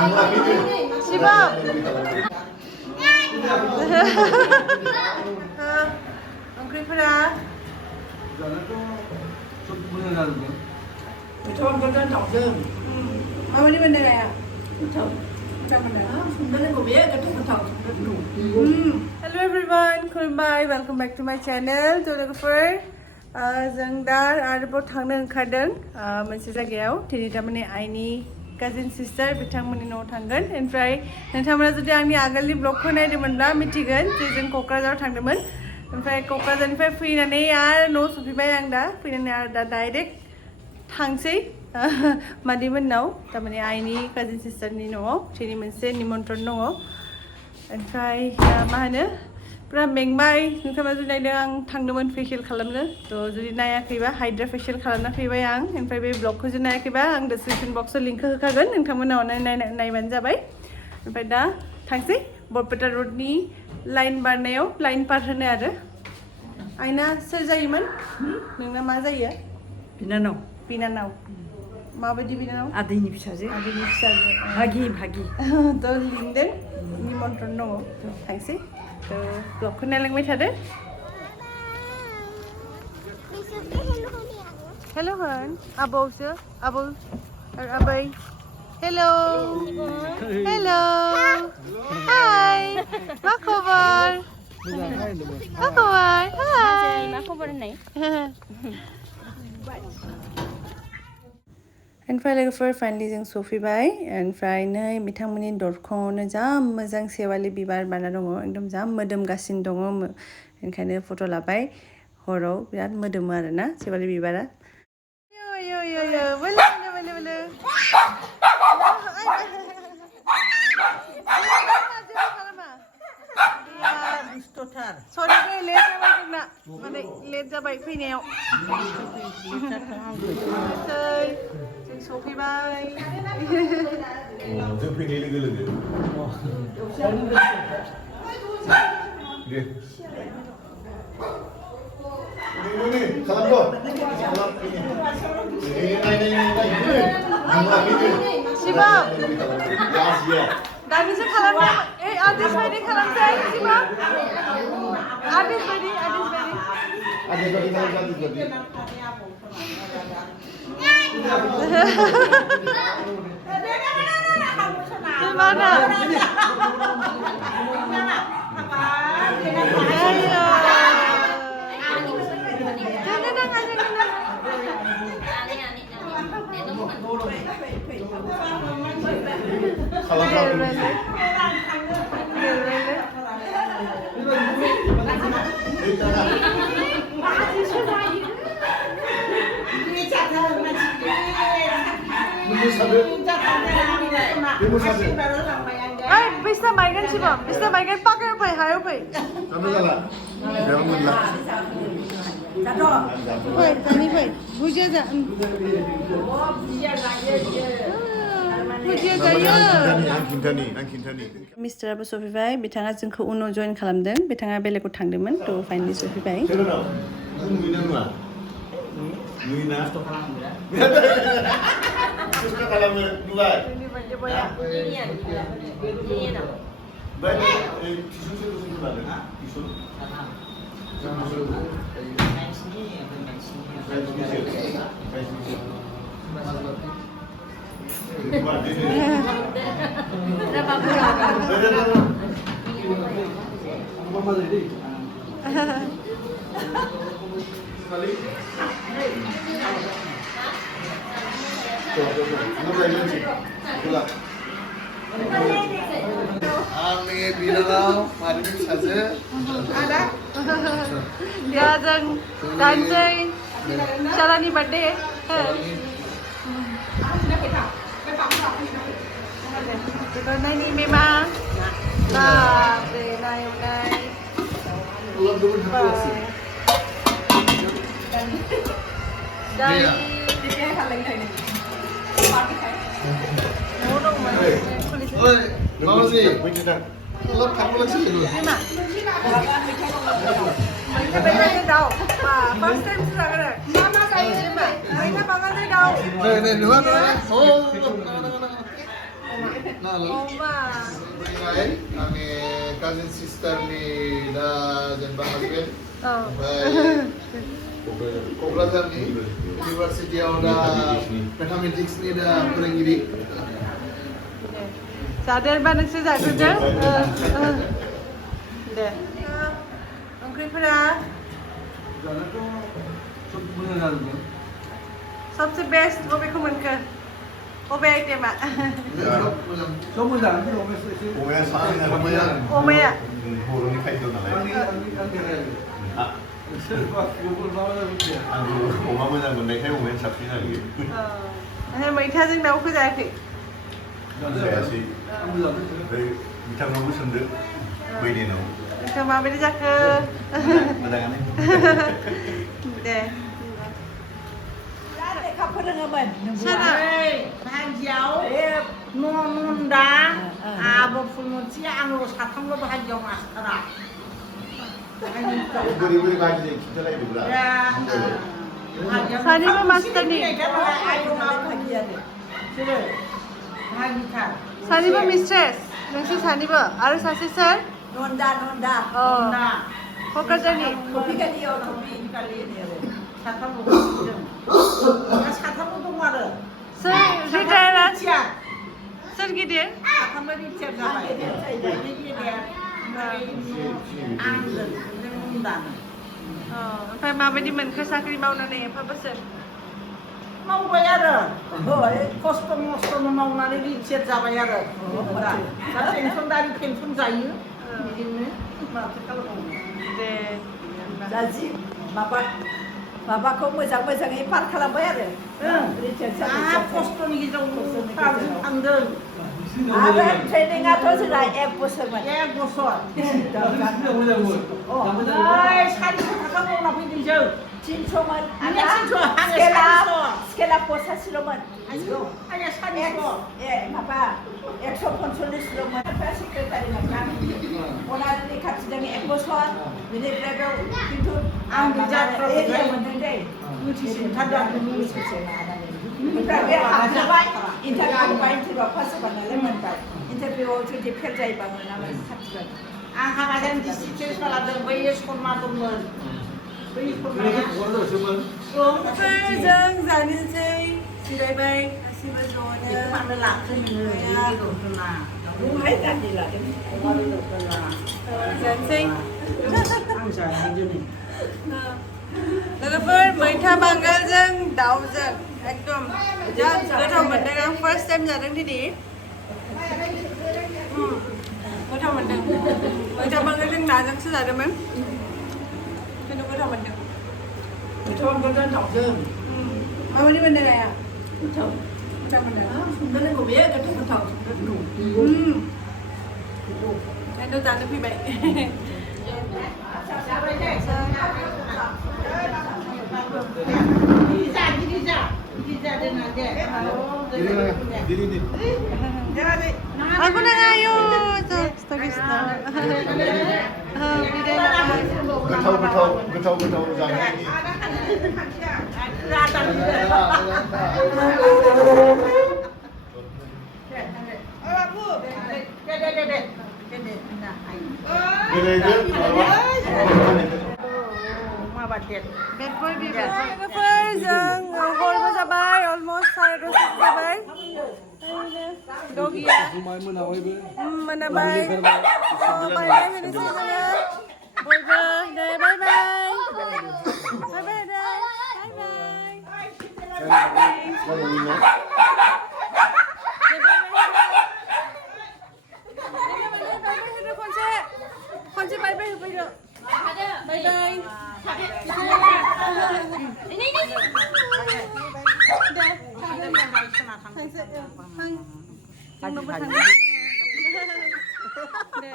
시범. 엉클프라. Thơm cho nên đọc dơm. Mà đi bên đây à? Thơm. Trong bên này. Bên đây có biết cái thuốc thơm rất đủ. Hello everyone, khalambai. Welcome back to my channel. Photographer. जों दा आरोबाव थांनो ओंखारदों मोनसे जायगायाव दिनै थारमाने आइनि काजिन सिस्टार बिथांमोननि न'आव थांगोन ओमफ्राय नोंथांमोना जुदि आंनि आगोलनि ब्लगखौ नायदोंमोनब्ला मिथिगोन जे जों क'क्राझाराव थांदोंमोन ओमफ्राय क'क्राझारनिफ्राय फैनानै आरो न' सफैबाय आं दा फैनानै आरो दा डाइरेक्ट थांसै मादैमोननाव तारमाने आइनि काजिन सिस्टारनि न'आव दिनै मोनसे निमन्त्रन दङ ओमफ्राय मा होनो पुरा मेंबाय नोंथाङा जुदि नायदों आं थांदोंमोन फेसियल खालामनो थ' जुदि नायाखैबा हाइड्रा फेसियल खालामना फैबाय आं ओमफ्राय बे ब्लगखौ जुदि नायाखैबा आं डिसक्रिपसन बक्सआव लिंकखौ होखागोन नोंथांमोना नायबानो जाबाय ओमफ्राय दा थांसै बरपेटा रडनि लाइन बारनायाव लाइन पार होनो आरो आइना सोर जायोमोन नोंना मा जायो बिनानाव बिनानाव माबायदि बिनानाव आदैनि फिसाजो भागि थ' लिंदों निमन्त्रन दङ थांसै ब्लगखौ नायलांबाय थादो हेल' होन आबौसो आबौ आबै हेल' हेल' हाय मा खबर हाय मा खबर होननाय ओमफ्राय लोगोफोर फाइनालि जों सफैबाय ओमफ्राय नै बिथांमोननि दरखंआवनो जा मोजां सेवालि बिबार बारना दङ एकदम जा मोदोमगासिनो दङ ओंखायनो फट' लाबाय हराव बिराद मोदोमो आरोना सेवालि बिबारा सरि लेट जाबाय जोंना माने लेट जाबाय फैनायाव जों सफैबाय जों फैनाय लोगो लोगो शिबम दानिसो खालामनाय आदेश बायदि खालामसै शिबम आदेश बायदि Gimana? Bisa mainkan sih bang, bisa mainkan pakai apa ya? Hayo pe. Kamu salah. Jangan lah. Wait, tani wait. Bujia za. Bujia za ya. Angkintani. Mr. Abu सफैबाय बिथाङा जोंखौ उनाव जइन खालामदों बिथाङा बेलेगाव थांदोंमोन थ' फाइनालि सफैबाय Ami binanao, mari saja. Ada. Dia jeng danjai. Shalani birthday. Kita naik ni memang. Nah, naik. Belum Dari. Oi, mau sih? Lo kamu lagi sih lu? Lima. Mereka banyak tahu. First time sudah kena. Mama saya lima. Mereka banyak tahu. Nih, dua. Oh. Nah, lo. Oma. Lain, kami cousin sister ni dah jembat husband. Oh. Kokrajhar ni University of Mathematics ni dah फोरोंगिरि. जादेर बा नोंसोर जाग्रोदो दे ओंख्रिफोरा सबसे best बबेखौ मोनखो बबे आइटेमा Omaya सानै अमाया बर'नि खायद नालाय आं अमा मोजां मोननायखाय अमायानो साबसिन आरो ओमफ्राय मैथाजों दाउखौ जायाखै जायासै ओमफ्राय बिथांनावबो सोंदो बैदेनाव नोंथाङा माबायदि जाखो मोजाङानो दे लेखा फोरोङोमोन सोरना बाहागियाव नन्दा आब' फुलमथि आंल' साथामल' बाहागियाव मास्टारा बोरै बोरै बायदि जायो खिन्थालायदोब्रा सानैबो मास्टारनि सानैबो मिस्ट्रेस नोंसोर सानैबो आरो सासे सोर नन्दा अ क'क्राझारनि टपिकालियाव टपिकालि साथामल' दं आरो सोर रिटायारा सोर गिदिर साथामल' रिटायार जाबाय ओमफ्राय माबायदि मोनखो साख्रि मावनानै एफा बोसोर मावबाय आरो खस्थ' मस्थ'नो मावनानै रिटायार जाबाय आरो दा पेन्सनदारि पेन्सन जायो बिदिनो माथो खालामबावनो दे जाजि माबाखौ मोजाङै पार खालामबाय आरो खस्थ'नि गेजेराव थांदों आरो ट्रेनिंआथ' जोंना 1 बोसोरमोन 1 बोसोर 400 थाखा मावना फैदों जों 300मोन स्केला 85ल'मोन माबा 145ल'मोन सेक्रेटारिमोन अनारिनि खाथिजों 1 बोसोर बिनिफ्राय बेयाव खिन्थु आं एरिया मोनदों दै ओमफ्राय बे हाबजाबाय इन्टारभिउ पास जाबाय नालाय मोनबाय इन्टारभिउआव जुदि फेल जायोबा मोनामोन खाथिबाय आं हाबाजों डिस्ट्रिक्ट चेन्ज खालामदों बै सरमा दंमोन बै ओमफ्राय जों जानोसै जिरायबाय गासिबो ज'नो मानो लाखो नोङो दानि लादों जानोसै आं जायाखै दिनै लोगोफोर मैथा बांगालजों दाउजों एकदम जा गोथाव मोनदों आं फार्स्ट टाइम जादों दिनै गोथाव मोनदों मैथा बांगालजों नाजोंसो जादोंमोन खिन्थु गोथाव मोनदों मैथा बांगालजों दाउजों माबायदि मोनदों नाया गोथाव मोनदों संनांगौ बे गोथाव ओंखायनोथ' जानो फैबाय Aku na ngayo. Stagis na. गोथाव जानाय लोगोफोर जों हरबो जाबाय अलमस्ट 10:30 जाबाय दगिया मोनाबाय बाय होनोसै जोङो बयबो दे बाय बाय खनसे बाय बाय होफैदो बाय बाय दे